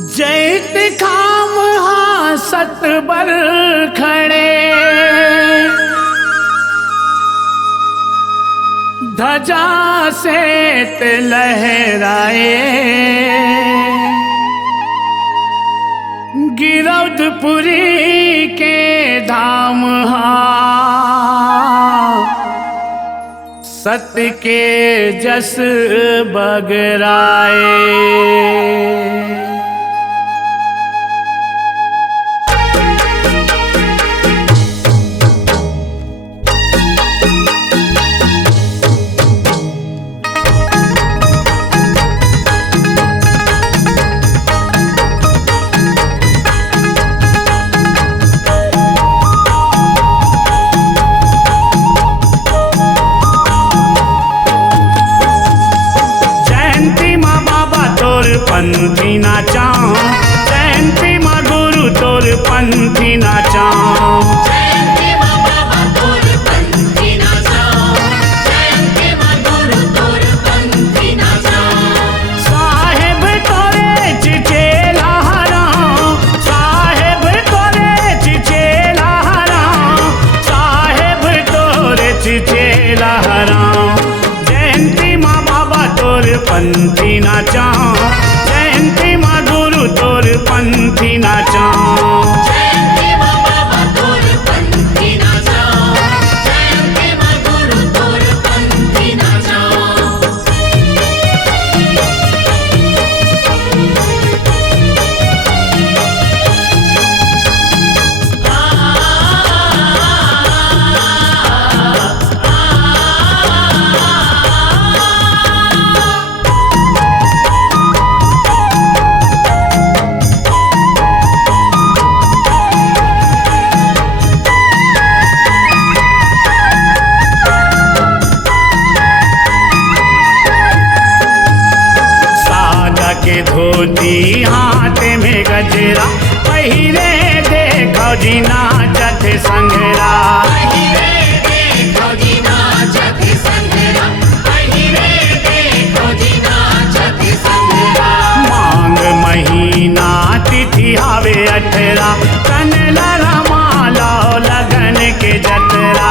जैत खाम हासत बर खड़े, धजा सेत लहराए। गिरौदपुरी के धाम हा सत्य के जस बगराए। पंथी नाचा जयंती माँ गुरु तोर पंथी नाचा। जयंती माँ बाबा तोर पंथी नाचा, जयंती माँ गुरु तोर पंथी नाचा। साहेब तोरे चिचेला हरा, साहेब तोरे चिचेला हरा, साहेब तोरे चिचेला हरा। जयंती माँ बाबा तोर पंथी नाचा, जयंती माँ गुरु तोर पंथी नाचा। जयंती माँ बाबा तोर पंथी नाचा, जयंती माँ गुरु तोर पंथी नाचा। के धोती हाथ में गजरा, पहिरे देखो जी नाचत संगरा। पहिरे देखो जी नाचत संगरा, पहिरे देखो जी नाचत संगरा। मांग महीना तिथि आवे 18, तन लरमा लो लगन के जतरा।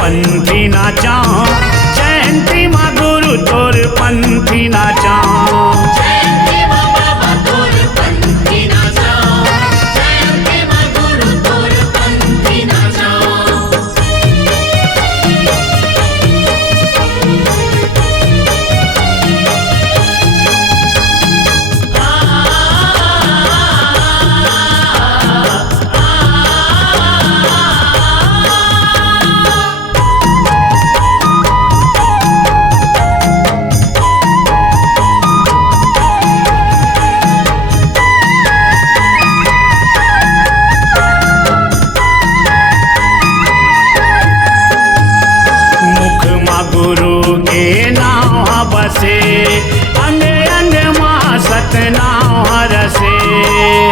पंथी नाचा जयंती माँ गुरु तोर पंथी नाचा। जयंती माँ बाबा तोर पंथी नाचा, जयंती माँ गुरु तोर पंथी नाचा। गुरु के नाम बसे, अंग अंग माँ सतनाम हरसे।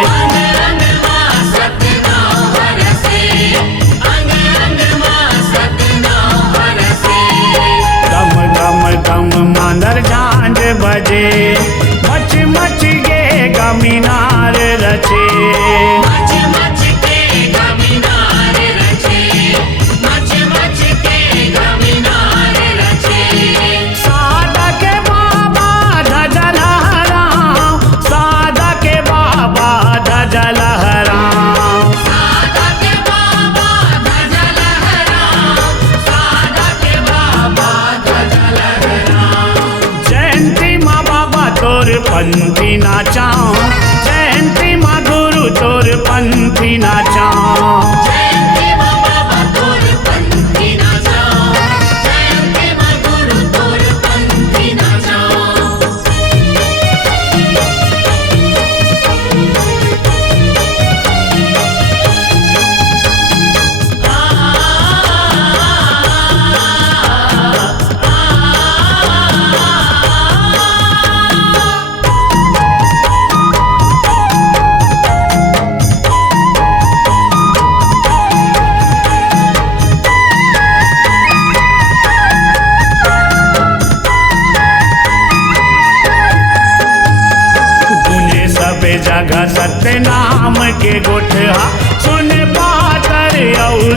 अंग अंग माँ सतनाम हरसे, अंग अंग माँ सतनाम हरसे। गम गम गम मांदर झांझ बजे, मच मच गे गमीनार रचे। मच मच के गमीनार रचे, मच मच के गमीनार रचे। सादा के बाबा धजा लहरा, सादा के बाबा धजा लहरा। सादा के बाबा धजा लहरा, सादा के बाबा धजा लहरा। जयंती माँ बाबा तोर पंथी नाचा, जयंती माँ गुरु तोर पंथी नाचा। जयंती माँ बाबा तोर पंथी नाचा, जयंती माँ गुरु तोर पंथी नाचा।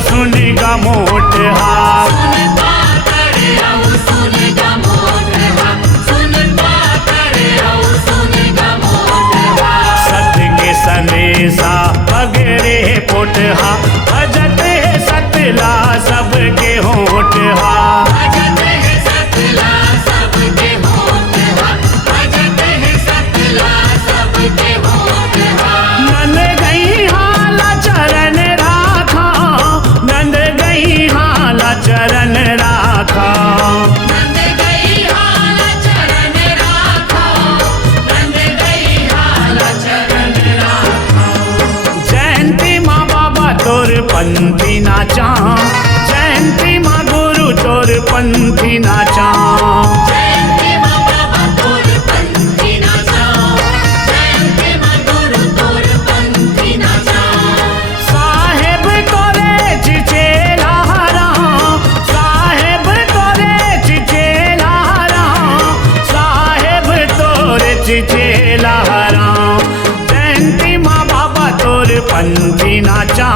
सुन गा मोट हा सुन पातड़ औ सुन गा मोट हा सुन पातड़ औ सुन गा मोट हा सत के सनेसा पगरे पोट हा भजत है सतला सबके होठ हा भजत है सतला सबके होठ हा भजत है सतला सबके होठ हा नंद गई हाला चरण राखा नंद गई हाला चरण राखा नंद गई हाल चरण राखो नंद गई हाल चरण राखो जयंती माँ बाबा तोर पंथी नाचा जयंती माँ गुरु तोर पंथी नाचा जयंती माँ बाबा तोर पंथी नाचा जयंती माँ गुरु तोर पंथी नाचा साहेब तोरे चिचेला साहेब तोरे चिचेला साहेब तोरे चिचेला जयंती माँ बाबा तोर पंथी नाचा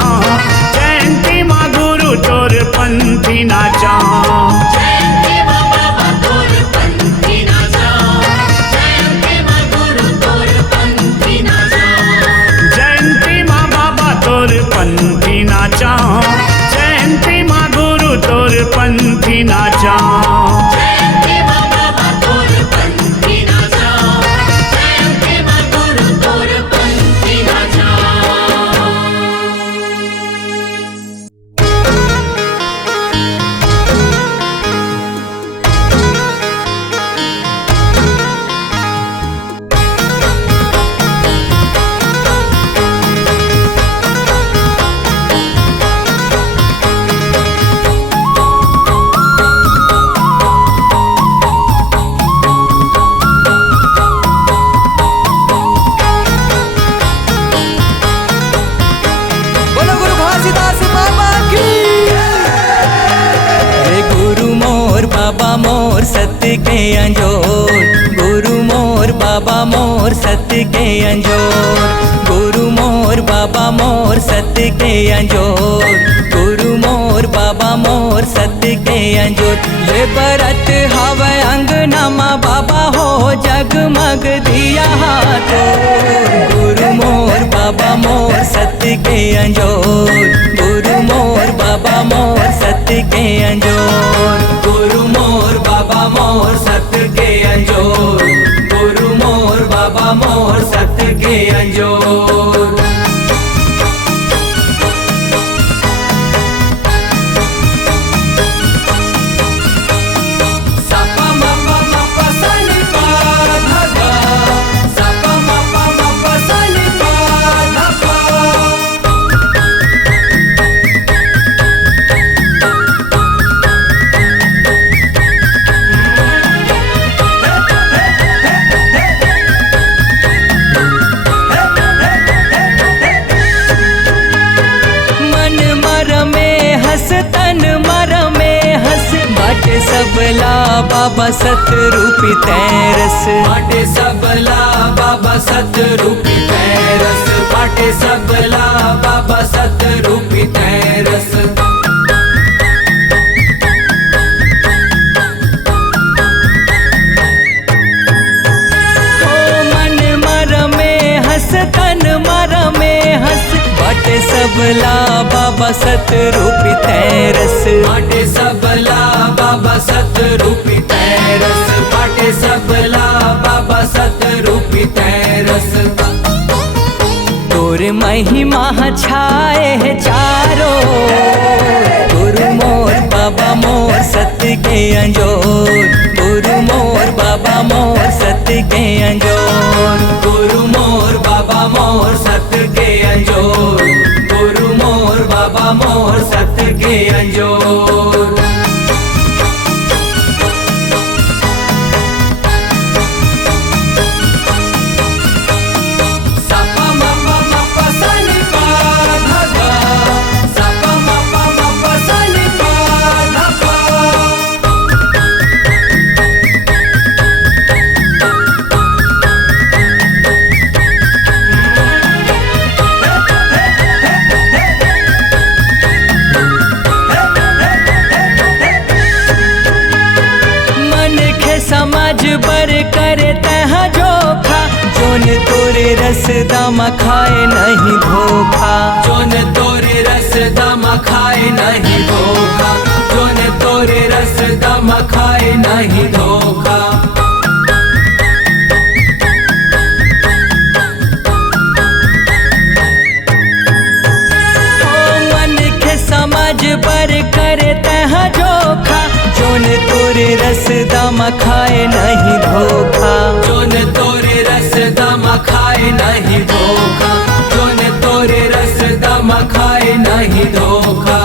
जयंती माँ गुरु तोर पंथी नाचा जयंती माँ बाबा तोर पंथी नाचा जयंती माँ गुरु तोर पंथी नाचा जयंती माँ बाबा तोर पंथी नाचा जयंती माँ गुरु तोर पंथी नाचा जयंती माँ बाबा तोर पंथी नाचा जयंती माँ गुरु तोर पंथी नाचा बोलो गुरु घासीदास बाबा की। रे गुरु मोर बाबा मोर सत्य के अंजोर गुरु मोर बाबा मोर सत्य के अंजोर गुरु मोर बाबा मोर सत्य के अंजोर गुरु मोर बाबा मोर सत्य के अंजोर ले बरत हवे अंगनामा बाबा हो जगमग दिया हाथों गुरु मोर बाबा मोर सत्य के अंजोर गुरु मोर बाबा मोर सत्य के अंजोर गुरु मोर बाबा मोर सत्य के अंजोर गुरु मोर बाबा मोर सत्य के अंजोर सपा मपा मपा सनि पा धा गा सपा मपा मपा सनि पा धा पा मन मर में हंस तन मर में हंस बाटे सबला बाबा सतरूपी तैरस बाटे सबला बाबा सतरूपी तैरस बाटे सबला बाबा सतरूपी तैरस मन मर में हंस तन मर में हंस बाटे सबला बाबा सतरूपी तैरस बाटे सबला बाबा सतरूपी तैरस बाटे सबला बाबा सतरूपी तैरस तोर महिमा छाए है चारो गुरु मोर बाबा मोर सत्य के अंजोर गुरु मोर बाबा मोर सत्य के अंजोर गुरु मोर बाबा मोर सत्य के अंजोर गुरु मोर बाबा मोर सत्य के अंजोर सपा मपा मपा सनि पा धा गा सपा मपा मपा सनि पा धा पा करे तहाँ जोखा, जोन तोरे रसदामा खाए नहीं धोखा, जोन तोरे रसदामा खाए नहीं धोखा, जोन तोरे रसदामा खाए नहीं धोखा। समाज पर करे तहाँ जोखा, जोन तोरे रसदामा खाए नहीं धोखा, जोन तोरे रसदामा खाए नहीं धोखा, जोन तोरे रसदामा खाए नहीं धोखा।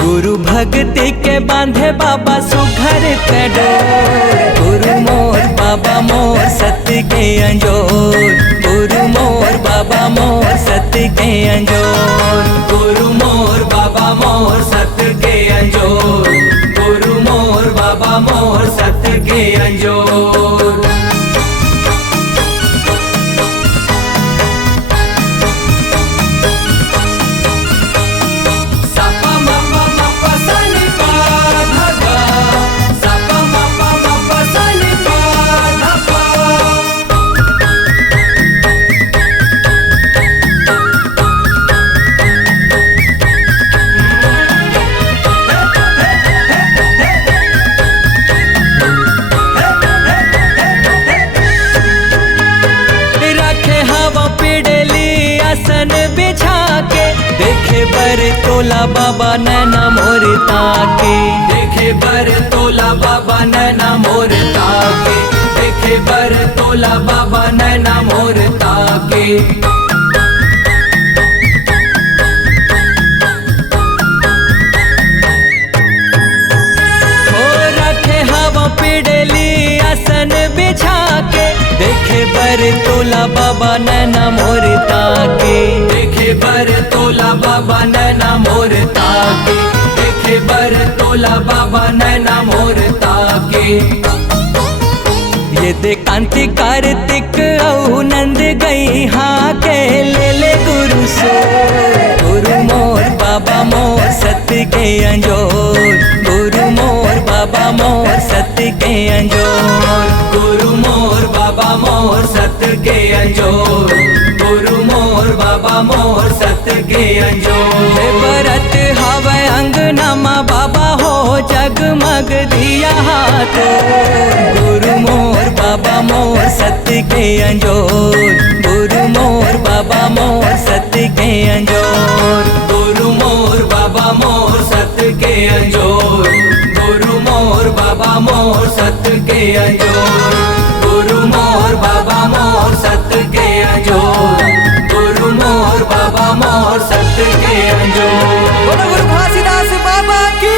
गुरु भक्ति के बांधे बाबा सुघर के डोर, गुरु मोर बाबा मोर सत्य के अंजोर, गुरु मोर बाबा मोर सत्य के अंजोर, गुरु मोर बाबा मोर सत्य के अंजोर, गुरु मोर बाबा मोर सत्य के अंजोर। देखे बर तोला बाबा नैना मोर ताके, देखे बर तोला बाबा नैना मोर ताके, देखे बर तोला बाबा नैना मोर ताके। हो रखे हवा पिड़ली आसन बिछा के, देखे बर तोला बाबा नैना मोर ताके, देखे बर तोला बाबा नैना मोर ताके, देखे बर तोला बाबा नैना मोर ताके। ये दे कांति कार्तिक औ नंद गई हाँ के ले गुरु सो, गुरु मोर बाबा मोर सत्य के अंजोर, गुरु मोर बाबा मोर सत्य के अंजोर, गुरु मोर बाबा मोर सत्य के अंजोर, गुरु मोर बाबा मोर सत्य के अंजोर। बरत हवे अंगनामा बाबा हो जगमग दिया हाथ, गुरु मोर बाबा मोर सत्य के अंजोर, गुरु मोर बाबा मोर सत्य के अंजोर, गुरु मोर बाबा मोर सत्य के अंजोर, गुरु मोर बाबा मोर सत्य के अंजोर, गुरु मोर बाबा मोर सत्य के अंजोर, गुरु मोर बाबा मोर सत्य के अंजोर। बोलो गुरु घासीदास बाबा की।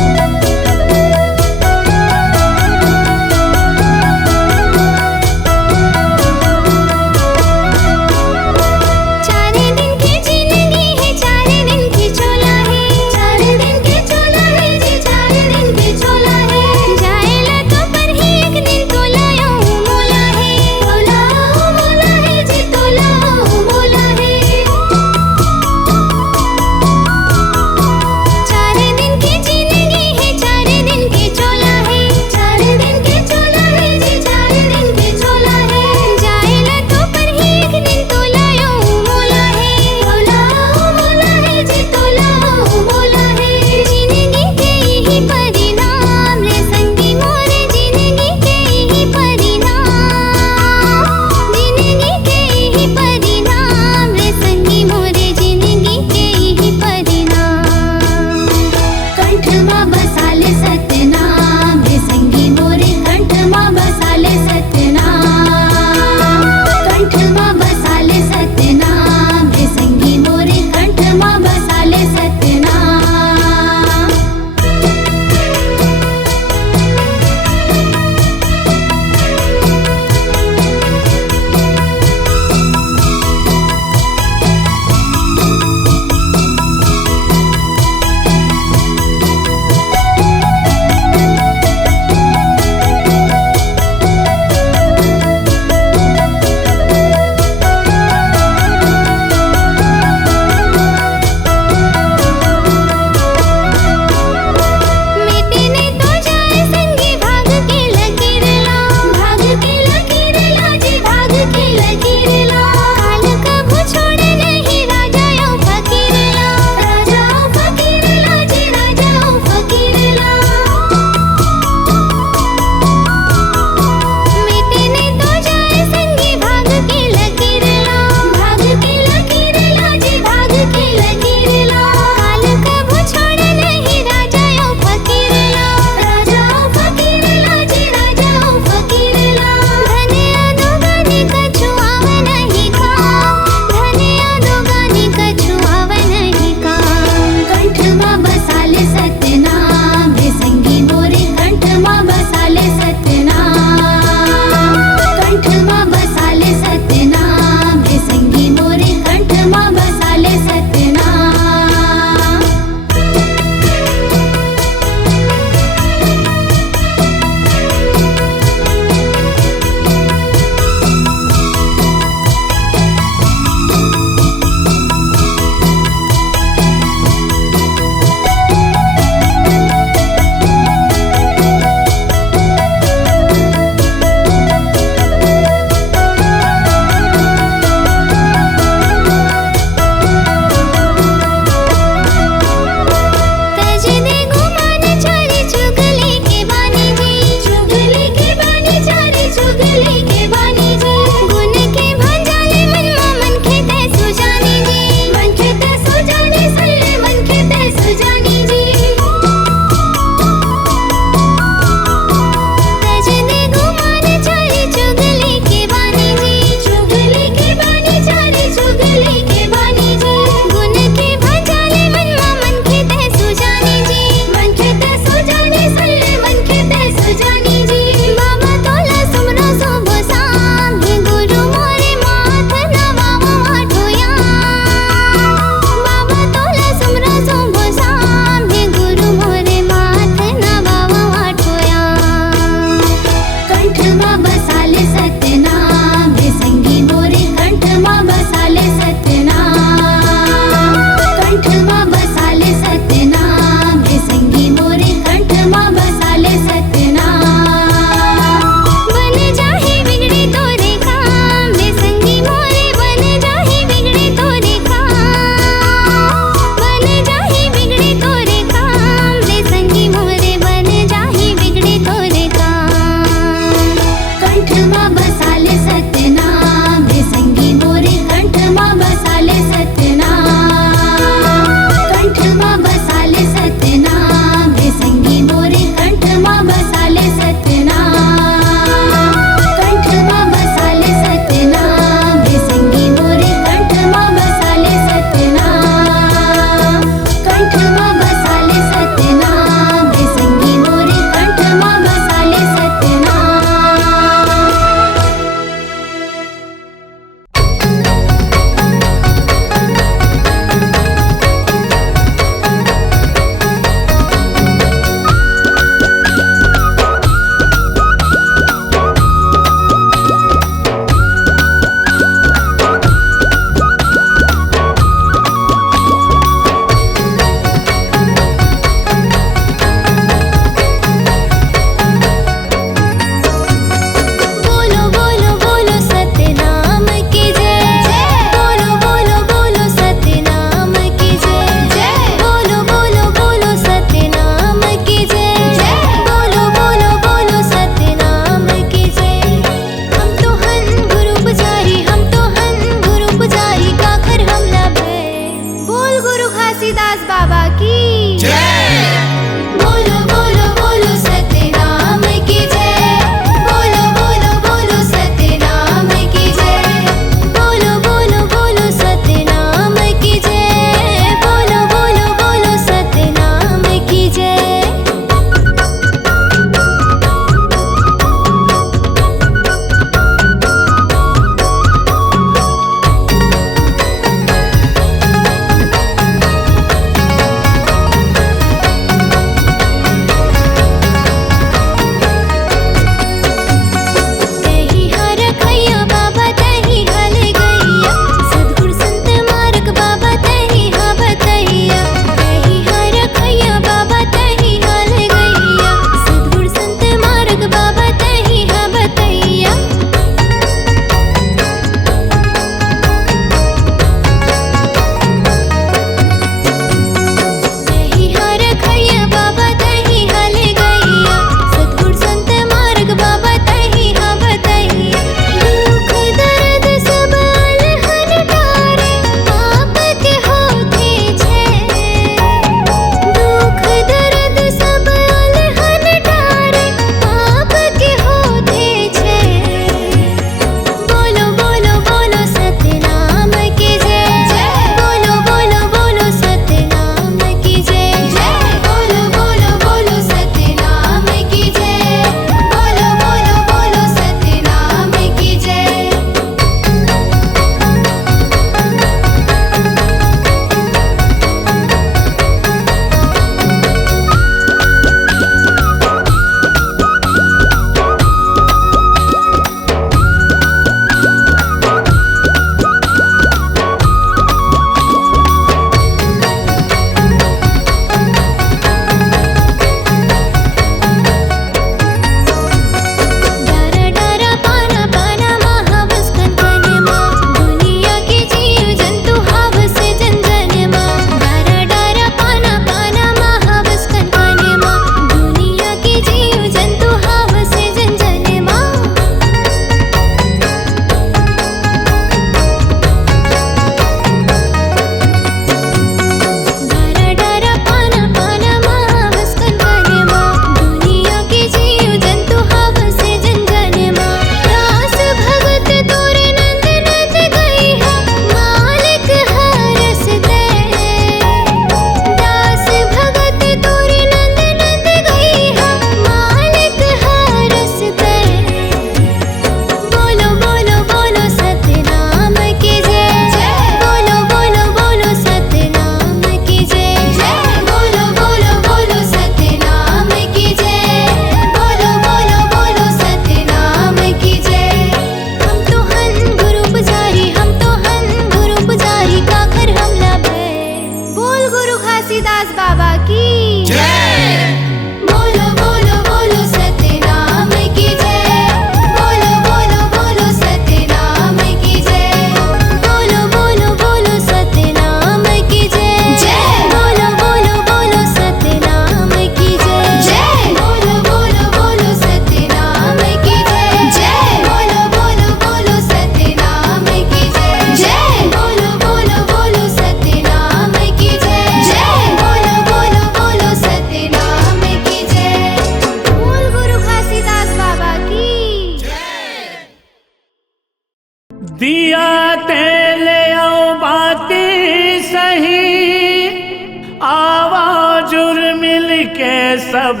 के सब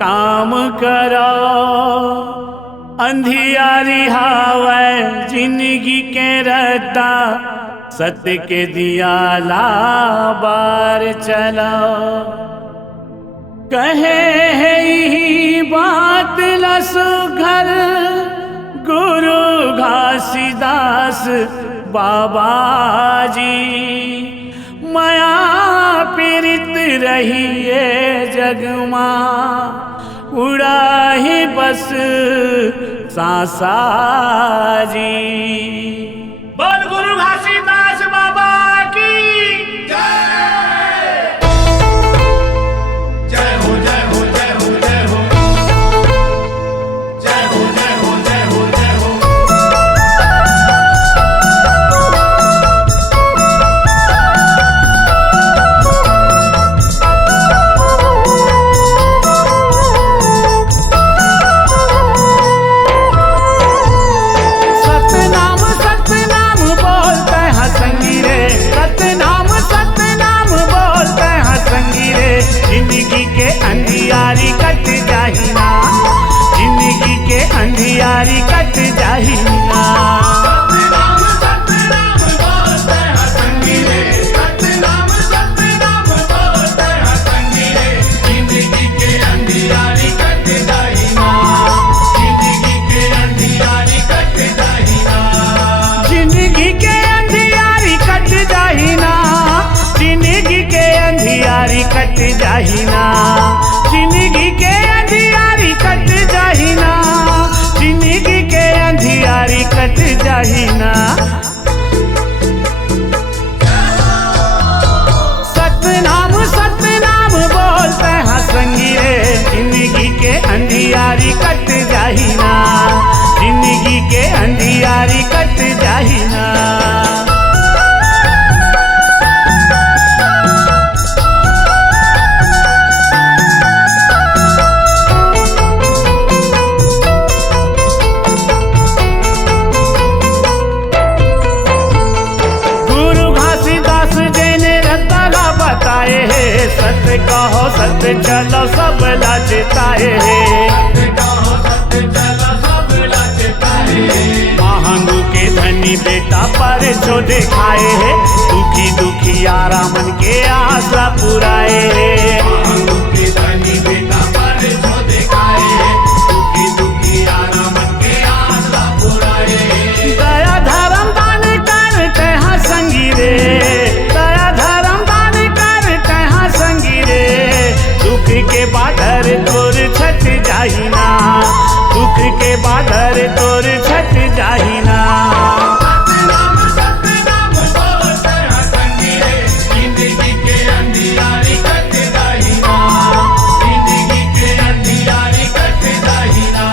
काम करो, अंधियारी हावै जिंदगी के रहता, सत्य के दिया ला बार चलो। कहे है यही बात लसुघर गुरु घासीदास बाबा जी, माया पीड़ित रहिए जगमा, उड़ा ही बस सांसा जी। बोल गुरु घासीदास बाबा की जय। जय हो जय हो जय हो जय हो, जय हो जय हो जय हो जय हो। जिंदगी के अंधियारी कट जाहिना, जिंदगी के अंधियारी कट जाहिना। सतनाम सतनाम बोलते हैं संगी रे, सतनाम सतनाम बोलते हैं संगी रे। जिंदगी के अंधियारी कट जाहिना, जिंदगी के अंधियारी कट जाहिना। जिंदगी के अंधियारी कट जाहिना, जिंदगी के अंधियारी कट जाहिना, जिंदगी के अंधियारी कट जाहिना, जिंदगी के अंधियारी कट जाहिना। सतनाम सतनाम बोलते हैं संगी रे, जिंदगी के अंधियारी कट जाहिना, जिंदगी के अंधियारी कट जाहिना। सत्य कहो सत्य चलो सब लाचताए, सत्य कहो सत्य चलो सब लाचताए। महंगू के धनी बेटा पर जो दिखाए, दुखी दुखी आरा मन के आसरा पुराए। महंगू के धनी बेटा पर जो दिखाए, दुखी दुखी आरा मन के आसरा पुराए। दया धर्म दान करते हैं संगी रे, दया धर्म दान करते हैं संगी रे। दुख के बादर तोर छट जाहिना, दुख के बादर तोर छट जाहिना। सतनाम सतनाम बोलते हैं संगी रे, जिंदगी के अंधियारी कट जाहिना, जिंदगी के अंधियारी कट जाहिना।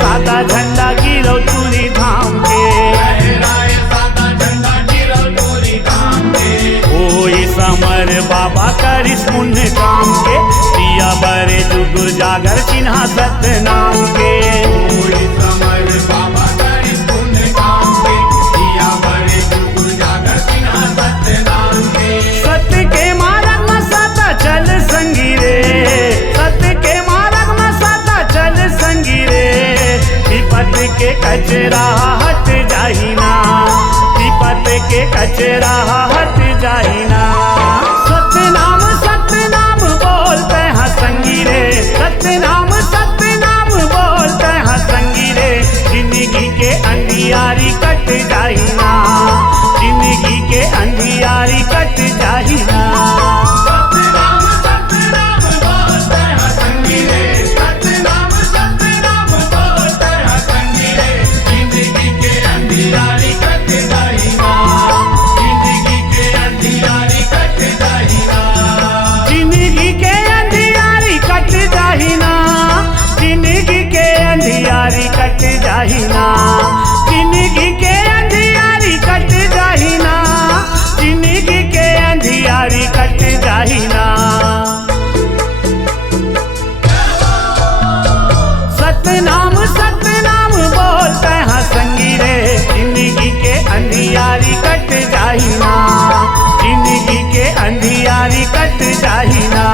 सादा झंडा गिरो चूरी धाम के, लहराए सादा झंडा गिरो चूरी धाम के। कोई समर बाबा करिस पुण्य काम के, दिया बरे जुगुर जागर चिन्हा सत्य नाम के। कोई समर बाबा करिस पुण्य काम के, दिया बरे जुगुर जागर चिन्हा सत्य नाम के। सत्य के मार्ग में सदा चल संगी रे, सत्य के मार्ग में सदा चल संगी रे। विपत के कचरा हट जाहिना, विपत के कचरा हट जाहिना। सतनाम सतनाम बोलते हैं संगी रे, सतनाम सतनाम बोलते हैं संगी रे। जिंदगी के अंधियारी कट जाहिना, जिंदगी के अंधियारी कट जाहिना। सतनाम सतनाम बोलते हैं संगी रे, सतनाम सतनाम बोलते हैं संगी रे। जिंदगी के अंधियारी कट जाहिना, जिंदगी कट जाही ना, जिंदगी के अंधियारी कट जाही ना, जिंदगी के अंधियारी कट जाही ना। सतनाम सतनाम बोलते हैं संगी रे, जिंदगी के अंधियारी कट जाही ना, जिंदगी के अंधियारी कट जाही ना।